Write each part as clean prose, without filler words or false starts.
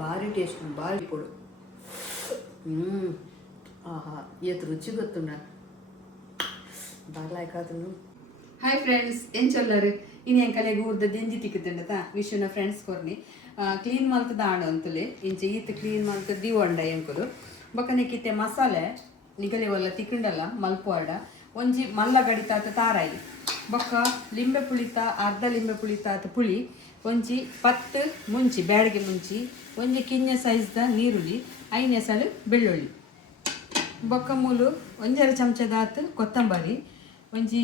ಭಾರಿ ಟೇಸ್ಟ್ ಭಾರಿ ಕೊಡು. ಆಹಾ ಇವತ್ತು ರುಚಿ ಗೊತ್ತುಂಡ ಬಾರ್ಲಾಯ್ಕಾದ್ರು. ಹಾಯ್ ಫ್ರೆಂಡ್ಸ್ ಏನ್ ಚೊಲ್ಲರು ಇನ್ನು ಎಂಕಲೆಗೆ ಊರ್ದ ಜಂಜಿ ತಿಕ್ಕುತ್ತಂಡತ ವಿಶ್ವನ ಫ್ರೆಂಡ್ಸ್ ಕೊರ್ನಿ ಕ್ಲೀನ್ ಮಲ್ತದ ಆಡು ಅಂತಲೇ ಇಂಚೆ ಈತ ಕ್ಲೀನ್ ಮಲ್ತ ದಿವಂಡ ಎಂಕುಲು ಬೊಕ್ಕನೆಕ್ಕಿತ್ತೆ ಮಸಾಲೆ ನಿಗಲಿ ಒಲ್ಲ ತಿಕ್ಕಂಡಲ್ಲ ಮಲ್ಪು ಆಡ ಒಂಜಿ ಮಲ್ಲ ಗಡಿತಾತ ತಾರಾಯಿ ಬೊಕ್ಕ ಲಿಂಬೆ ಪುಳಿತ ಅರ್ಧ ಲಿಂಬೆ ಪುಳಿತಾತ ಪುಳಿ ಒಂಜಿ 10 ಮುಂಚಿ ಬ್ಯಾಡಿಗೆ ಮುಂಚಿ ಒಂಜಿ ಕಿನ್ನೆ ಸೈಜ್ದ ನೀರುಳ್ಳಿ 5 ಎಸಳು ಬೆಳ್ಳುಳ್ಳಿ ಬೊಕ್ಕ ಮೂಲು ಒಂಜರ ಚಮಚದಾತು ಕೊತ್ತಂಬರಿ ಒಂಜಿ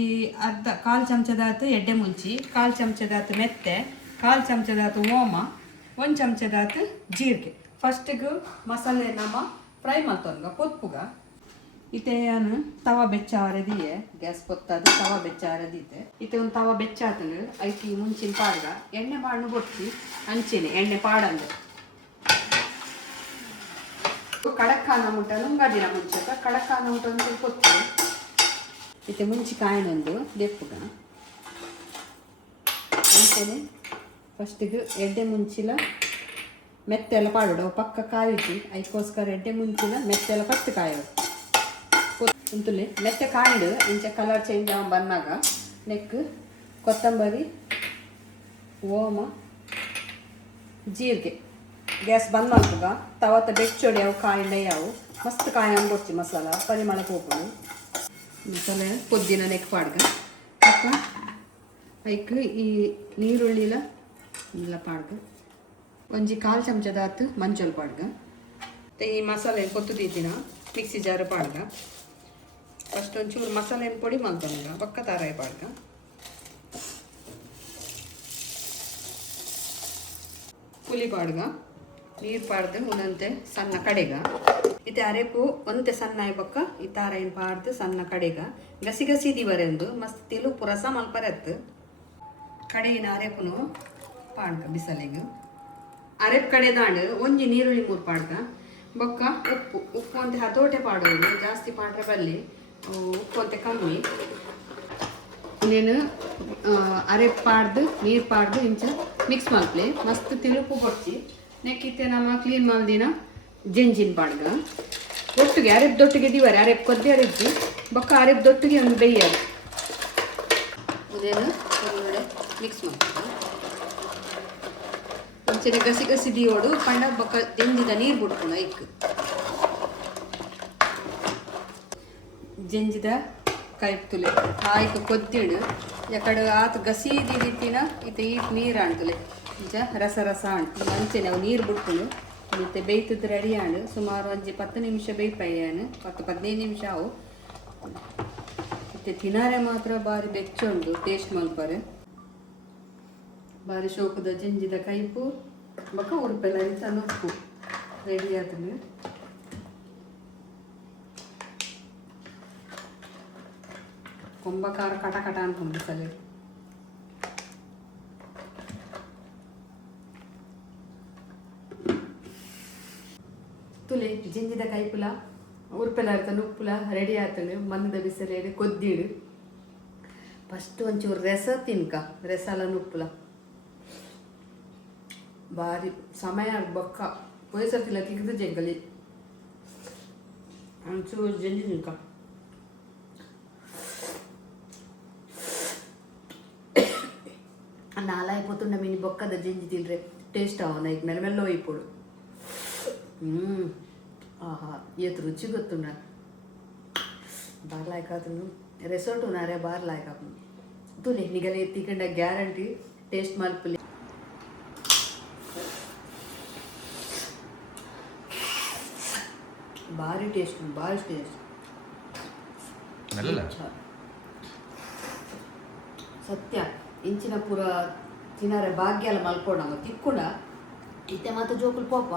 ಅರ್ಧ 1/4 ಚಮಚದಾತು ಎಡ್ಡೆ ಮುಂಚಿ 1/4 ಚಮಚದಾತು ಮೆತ್ತೆ 1/4 ಚಮಚದಾತು ಓಮ 1 ಚಮಚದಾತು ಜೀರಿಗೆ ಫಸ್ಟಿಗೆ ಮಸಾಲೆ ನಮ್ಮ ಫ್ರೈ ಮಾಡ್ತೊಂಗ ಪೊಪ್ಪುಗ ಇತ್ತೆ ನಾನು ತವ ಬೆಚ್ಚಾರದಿಯೇ ಗ್ಯಾಸ್ ಪೊತ್ತದು ತವ ಬೆಚ್ಚಾರದಿತ್ತೆ ಇತ್ತೆ ಒಂದು ತವ ಬೆಚ್ಚಾತನು ಐಕಿ ಮುಂಚಿನ ಪಾಡ್ಗ ಎಣ್ಣೆ ಪಾಡ್ನು ಕೊಟ್ಟು ಅಂಚೆನೆ ಎಣ್ಣೆ ಪಾಡಂದು ಕಡಕ್ಕಾನ ಮುಟ್ಟ ನುಂಗದಿನ ಮುಂಚೆ ಕಡಕ್ಕಾನ ಮುಟ್ಟ ಒಂದು ಕೊತ್ತು ಇತ್ತೆ ಮುಂಚೆ ಕಾಯಿನೊಂದು ದೆಪ್ಪುಗ ಅಂಚೆನೆ ಫಸ್ಟಿಗೆ ಎಡ್ಡೆ ಮುಂಚಿಲ ಮೆತ್ತೆಲ್ಲ ಪಾಡೋಡು ಪಕ್ಕ ಕಾಯಿಟ್ಟು ಅದಕ್ಕೋಸ್ಕರ ಎಡ್ಡೆ ಮುಂಚಿನ ಮೆತ್ತೆಲ್ಲ ಫಸ್ಟ್ ಕಾಯೋದು ಇಂತುಲೆ ಮೆತ್ತೆ ಕಾಂಡು ಇಂಚೆ ಕಲರ್ ಚೇಂಜ್ ಆಗ ಬಂದಾಗ ನೆಕ್ ಕೊತ್ತಂಬರಿ ಓಮ ಜೀರಿಗೆ ಗ್ಯಾಸ್ ಬಂದ್ ಮಾಡ್ತಗ ತವತ್ತ ಬೆಚ್ಚೊಡಿ ಅವು ಕಾಯಿಂಡೆ ಅವು ಮಸ್ತ್ ಕಾಯಿ ಅಂಬೊಚ್ಚಿ ಮಸಾಲ ಪರಿಮಳ ಹೋಗೋದು ಮಸಾಲೆ ಪುದೀನ ನೆಕ್ ಪಾಡ್ಗ ಅಕ್ಕ ಐಕ್ ಈ ನೀರುಳ್ಳಿಲ ಇಲ್ಲ ಪಾಡ್ಗ ಒಂಜಿ 1/4 ಚಮಚದಾತು ಮಂಚಲ್ ಪಾಡ್ಗ ಈ ಮಸಾಲೆ ಕೊತ್ತು ದೀತಿನ ಮಿಕ್ಸಿ ಜಾರು ಪಾಡ್ಗ ಫಸ್ಟ್ ಒಂಚೂರು ಮಸಾಲೆ ಪೊಡಿ ಮಾಡ್ತಾನೀಗ ಪಕ್ಕ ತಾರಾಯಿ ಪಾಡ್ಗ ಪುಲಿ ಪಾಡ್ಗ ನೀರು ಪಾಡ್ದು ಒಂದಂತೆ ಸಣ್ಣ ಕಡೆಗ ಇದು ಅರೆಪು ಒಂತೆ ಸಣ್ಣ ಬಕ್ಕ ಈ ತಾರಾಯಿನ ಪಾಡ್ದು ಸಣ್ಣ ಕಡೆಗ ಗಸಿ ಗಸಿ ದಿವರೆಂದು ಮಸ್ತ್ ತೆಲುಪು ರಸ ಮಲ್ಪರತ್ತು ಕಡೆಗಿನ ಅರೆಪುನು ಪಾಡ್ಗ ಬಿಸಲಿಗೆ ಅರೆಪ್ ಕಡೆ ದಾಂಡು ಒಂಜಿ ನೀರುಳ್ಳಿ 3 ಪಾಡ್ಗ ಬೊಕ್ಕ ಉಪ್ಪು ಅಂತ ಹತೋಟೆ ಪಾಡೋದು ಜಾಸ್ತಿ ಪಾಡ್ರೆ ಬಲ್ಲಿ ಉಪ್ಪು ಅಂತ ಕಮ್ಮಿ ಇನ್ನೇನು ಅರೆಪ್ ಪಾಡ್ದು ನೀರು ಪಾಡ್ದು ಇಂಚ ಮಿಕ್ಸ್ ಮಾಡ್ಲಿ ಮಸ್ತ್ ತಿಳುಪು ಕೊಡ್ಚಿ ನೆಕ್ಕಿತ್ತೆ ನಮ್ಮ ಕ್ಲೀನ್ ಮಾಡ್ದಿನ ಜಂಜಿನ ಪಾಡ್ಗ ಒಟ್ಟಿಗೆ ಅರೆಪ್ ದೊಟ್ಟಿಗೆ ದಿವರೆ ಅರೆಪ್ ಕೊದ್ದಿ ಅರಿಜ್ಜಿ ಬೊಕ್ಕ ಅರೆಪ್ ದೊಟ್ಟಿಗೆ ಒಂದು ಬೇಯ್ಯದು ಅದೇನು ಒಳ್ಳೆ ಮಿಕ್ಸ್ ಮಾಡ್ತೀವಿ ಒಂಚೆ ಗಸಿ ಗಸಿ ದಿಯೋಡು ಪಂಡ ಬೊಕ್ಕ ಜಂಜಿದ ನೀರು ಬಿಡ್ಕೊಂಡು ಐಕ್ ಜಂಜಿದ ಕೈಪ್ತುಲೆ ಆಯ್ತು ಕೊದ್ದಿಡು ಯಾಕಡೆ ಆತು ಗಸಿ ದಿದಿತ್ತಿನ ಇತ್ತೆ ಈಟ್ ನೀರು ಆಣ್ತುಲೆ ಇಂಚ ರಸ ರಸ ಆಣ್ತು ಅಂಚೆನೆ ಅವು ನೀರು ಬಿಡ್ಕೊಂಡು ಮತ್ತೆ ಬೇಯ್ತದ್ದು ರೆಡಿ ಆಂಡು ಸುಮಾರು ಒಂಜಿ 10 ನಿಮಿಷ ಬೇಯ್ಪಯ್ಯಾನು 10-15 ನಿಮಿಷ ಅವು ಮತ್ತೆ ತಿನಾರೆ ಮಾತ್ರ ಬಾರಿ ಬೆಚ್ಚುಂಡು ಟೇಸ್ಟ್ ಮಲ್ಪರೆ ಬಾರಿ ಶೋಕದ ಜಂಜಿದ ಕೈಪು ಬೊಕ್ಕ ಉರುಪೆಲ್ಲ ಸಣ್ಣ ಉಪ್ಪು ರೆಡಿ ಆದ್ಮೇಲೆ ಕೊಂಬ ಖಾರ ಕಟ ಕಟ ಅನ್ಕೊಂಡು ಸಲ ತುಲೆ ಜಂಜಿದ ಕೈಪುಲ ಉರುಪೆಲ್ಲ ಇರ್ತಾನೆ ಉಪ್ಪುಲ ರೆಡಿ ಆತನು ಮನ್ನದ ಬಿಸಿಲು ಕೊದ್ದಿಡು ಫಸ್ಟ್ ಒಂಚೂರು ರಸ ತಿನ್ಕ ರಸಲ ಉಪ್ಪುಲ ಬಾರಿ ಸಮಯ ಬೊಕ್ಕ ವಯಸ್ಸರ್ತಿಲ್ಲ ತಿಕ್ಕದು ಜಂಗಲಿ ಒಂಚೂರು ಜಂಜಿ ತಿನ್ಕ ನಾಲಾಯಿ ಪೊತ್ತುಂಡ ಮೀನಿ ಬೊಕ್ಕದ ಜಂಜಿ ತಿಂದ್ರೆ ಟೇಸ್ಟ್ ಅವನ ಈಗ ಮೆಲ್ಲ ಒಯ್ಪೊಡು ಆಹಾ ಇವತ್ತು ರುಚಿ ಗೊತ್ತುಂಡ ಬಾರ್ಲಾಯ್ಕಾದ್ರು ರೆಸಾರ್ಟ್ ಉನಾರೆ ಬಾರ್ಲಾಯ್ಕಾಪು ತುಲೆ ನಿಗಲೆ ತಿಕ್ಕಂಡ ಗ್ಯಾರಂಟಿ ಟೇಸ್ಟ್ ಮಲ್ಪುಲಿ ಭಾರಿ ಟೇಸ್ಟ್ ಭಾರಿ ಟೇಸ್ಟ್ ಸತ್ಯ ಇಂಚಿನ ಪೂರ ತಿನ್ನಾರೆ ಭಾಗ್ಯ ಎಲ್ಲ ಮಲ್ಕೊಂಡ ತಿಕ್ಕೊಂಡ ಇತ್ತೆ ಮಾತ್ರ ಜೋಕುಲು ಪೋಪ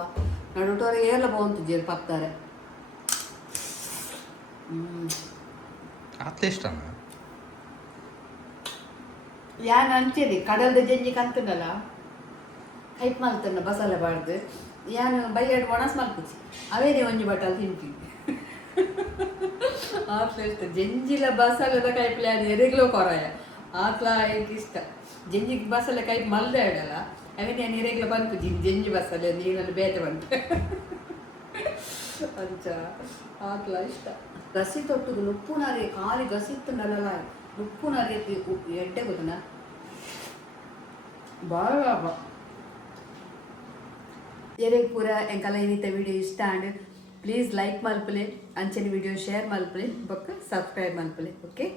ನಡುಟೋರಿಗೆ ಎಲ್ಲ ಬಾಂತು ಜೇರು ಪಪ್ತಾರೆ ಯಾನ್ ಅಂಚೇರಿ ಕಡಲ್ದ ಜಂಜಿ ಕಂತನಲ್ಲ ಕೈಪ್ ಮಲ್ತನ್ನ ಬಸಳೆ ಬಾಡ್ದು ಯಾನು ಬೈಯಾಡು ಒಣಸ್ ಮಲ್ಪುಚ್ಚಿ ಅವೇನೇ ಒಂಜಿ ಬಟ್ಟಲ್ ತಿಂತೀನಿ ಆತ್ಲ ಇಷ್ಟ ಜಂಜಿಲ ಬಸಳೆದ ಕೈಪ್ಲೆ ಅದು ಎರೆಗ್ಲೋ ಕೊರಾಯ ಆತ್ಲ ಇಷ್ಟ ಜಂಜಿಗೆ ಬಸಳೆ ಕೈಪ್ ಮಲ್ದೆ ಆಡಲ್ಲ ಅವೇ ನೀರೆಗ್ಲ ಬಂತು ಜಂಜಿ ಬಸ್ಸಲ್ಲಿ ನೀರಲ್ಲಿ ಬೇತೆ ಬಂತು ಅಂಚ ಆಕ್ಲ ಇಷ್ಟ ಗಸಿ ತೊಟ್ಟುದು ನುಪ್ಪುನಾರಿ ಕಾಲಿ ಗಸಿತ್ತು ನಲಲ ನುಪ್ಪುನಾರಿ ಎಡ್ಡೆ ಗೊತ್ತನ ಭಾಳ ಲಾಭ ಎರೆಗೆ ಪೂರ ಎಂಕಲ ಏನಿತ್ತ ವಿಡಿಯೋ ಇಷ್ಟ ಆಂಡ್ ಪ್ಲೀಸ್ ಲೈಕ್ ಮಲ್ಪಲೆ ಅಂಚನೆ ವಿಡಿಯೋ ಶೇರ್ ಮಲ್ಪಲೆ ಬೊಕ್ಕ ಸಬ್ಸ್ಕ್ರೈಬ್ ಮಲ್ಪಲೆ ಓಕೆ